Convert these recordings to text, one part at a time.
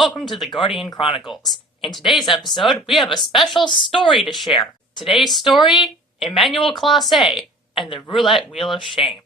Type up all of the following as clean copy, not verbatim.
Welcome to the Guardian Chronicles. In today's episode, we have a special story to share. Today's story, Emmanuel Clase and the Roulette Wheel of Shame.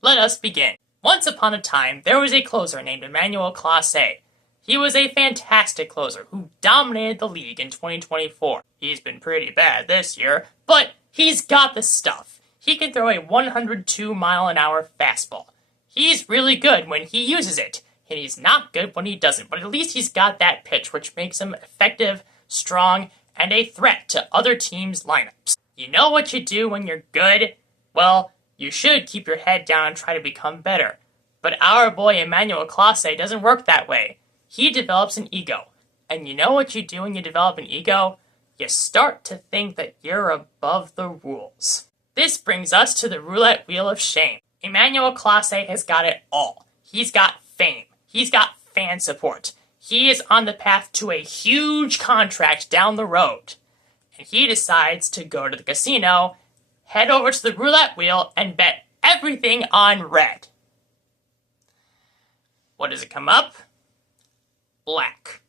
Let us begin. Once upon a time, there was a closer named Emmanuel Clase. He was a fantastic closer who dominated the league in 2024. He's been pretty bad this year, but he's got the stuff. He can throw a 102-mile-an-hour fastball. He's really good when he uses it. And he's not good when he doesn't, but at least he's got that pitch, which makes him effective, strong, and a threat to other teams' lineups. You know what you do when you're good? Well, you should keep your head down and try to become better. But our boy Emmanuel Clase doesn't work that way. He develops an ego. And you know what you do when you develop an ego? You start to think that you're above the rules. This brings us to the Roulette Wheel of Shame. Emmanuel Clase has got it all. He's got fame. He's got fan support. He is on the path to a huge contract down the road. And he decides to go to the casino, head over to the roulette wheel, and bet everything on red. What does it come up? Black.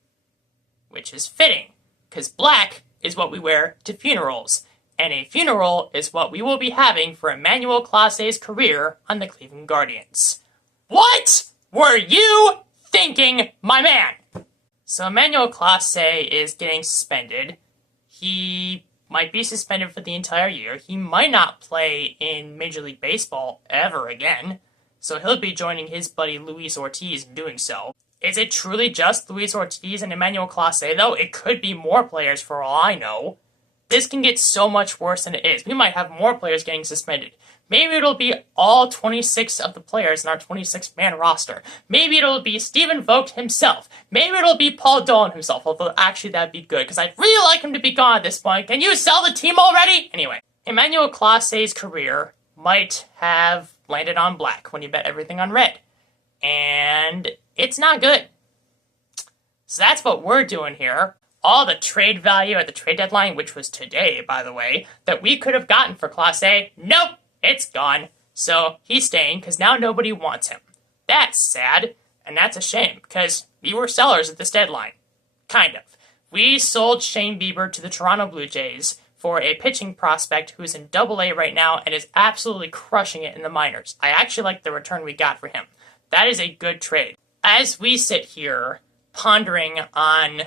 Which is fitting, because black is what we wear to funerals. And a funeral is what we will be having for Emmanuel Clase's career on the Cleveland Guardians. What were you thinking, my man? So Emmanuel Clase is getting suspended. He might be suspended for the entire year. He might not play in Major League Baseball ever again. So he'll be joining his buddy Luis Ortiz in doing so. Is it truly just Luis Ortiz and Emmanuel Clase, though? It could be more players for all I know. This can get so much worse than it is. We might have more players getting suspended. Maybe it'll be all 26 of the players in our 26-man roster. Maybe it'll be Stephen Vogt himself. Maybe it'll be Paul Dolan himself, although actually that'd be good, because I'd really like him to be gone at this point. Can you sell the team already? Anyway, Emmanuel Clase's career might have landed on black when you bet everything on red. And it's not good. So that's what we're doing here. All the trade value at the trade deadline, which was today, by the way, that we could have gotten for Clase, nope. It's gone. So he's staying because now nobody wants him. That's sad, and that's a shame because we were sellers at this deadline. Kind of. We sold Shane Bieber to the Toronto Blue Jays for a pitching prospect who's in Double-A right now and is absolutely crushing it in the minors. I actually like the return we got for him. That is a good trade. As we sit here pondering on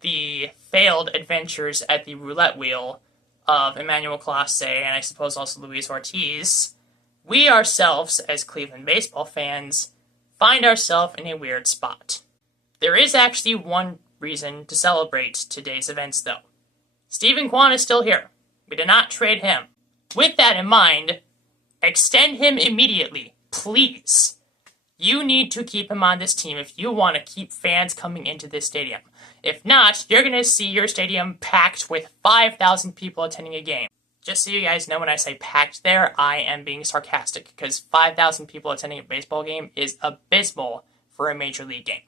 the failed adventures at the roulette wheel of Emmanuel Clase, and I suppose also Luis Ortiz, we ourselves, as Cleveland baseball fans, find ourselves in a weird spot. There is actually one reason to celebrate today's events, though. Steven Kwan is still here. We did not trade him. With that in mind, extend him immediately, please. You need to keep him on this team if you want to keep fans coming into this stadium. If not, you're going to see your stadium packed with 5,000 people attending a game. Just so you guys know, when I say packed there, I am being sarcastic, because 5,000 people attending a baseball game is abysmal for a major league game.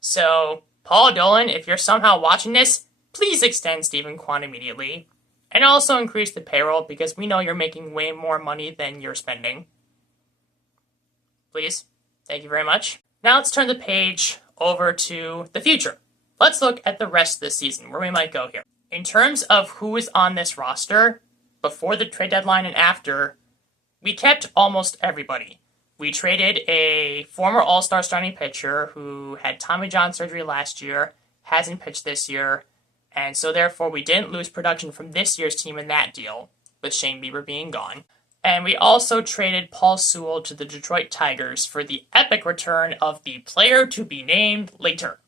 So, Paul Dolan, if you're somehow watching this, please extend Steven Kwan immediately. And also increase the payroll, because we know you're making way more money than you're spending. Please. Thank you very much. Now let's turn the page over to the future. Let's look at the rest of the season, where we might go here. In terms of who is on this roster, before the trade deadline and after, we kept almost everybody. We traded a former All-Star starting pitcher who had Tommy John surgery last year, hasn't pitched this year, and so therefore we didn't lose production from this year's team in that deal, with Shane Bieber being gone. And we also traded Paul Sewell to the Detroit Tigers for the epic return of the player to be named later,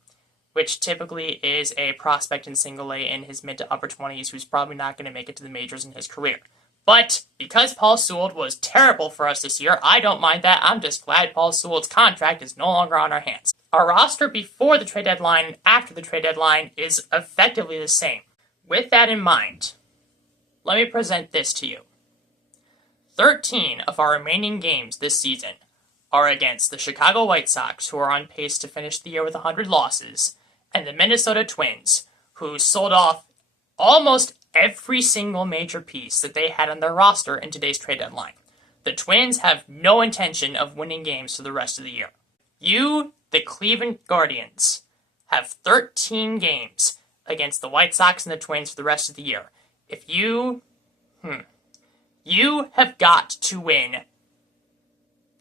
which typically is a prospect in single-A in his mid to upper 20s who's probably not going to make it to the majors in his career. But because Paul Sewell was terrible for us this year, I don't mind that. I'm just glad Paul Sewell's contract is no longer on our hands. Our roster before the trade deadline and after the trade deadline is effectively the same. With that in mind, let me present this to you. 13 of our remaining games this season are against the Chicago White Sox, who are on pace to finish the year with 100 losses, and the Minnesota Twins, who sold off almost every single major piece that they had on their roster in today's trade deadline. The Twins have no intention of winning games for the rest of the year. You, the Cleveland Guardians, have 13 games against the White Sox and the Twins for the rest of the year. If you have got to win.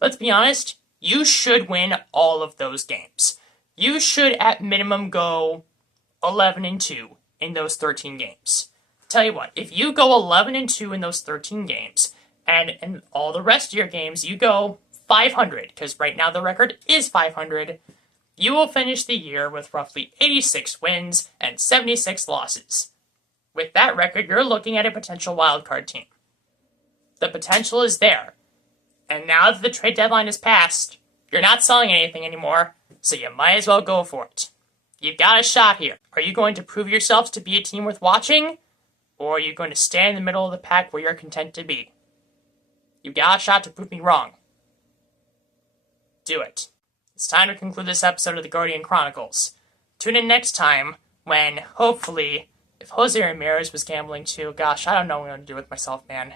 Let's be honest, you should win all of those games. You should at minimum go 11-2 in those 13 games. Tell you what, if you go 11-2 in those 13 games, and in all the rest of your games you go 500, because right now the record is 500, you will finish the year with roughly 86 wins and 76 losses. With that record, you're looking at a potential wildcard team. The potential is there. And now that the trade deadline is passed, you're not selling anything anymore, so you might as well go for it. You've got a shot here. Are you going to prove yourselves to be a team worth watching? Or are you going to stand in the middle of the pack where you're content to be? You've got a shot to prove me wrong. Do it. It's time to conclude this episode of the Guardian Chronicles. Tune in next time when, hopefully, if Jose Ramirez was gambling too, gosh, I don't know what I'm going to do with myself, man.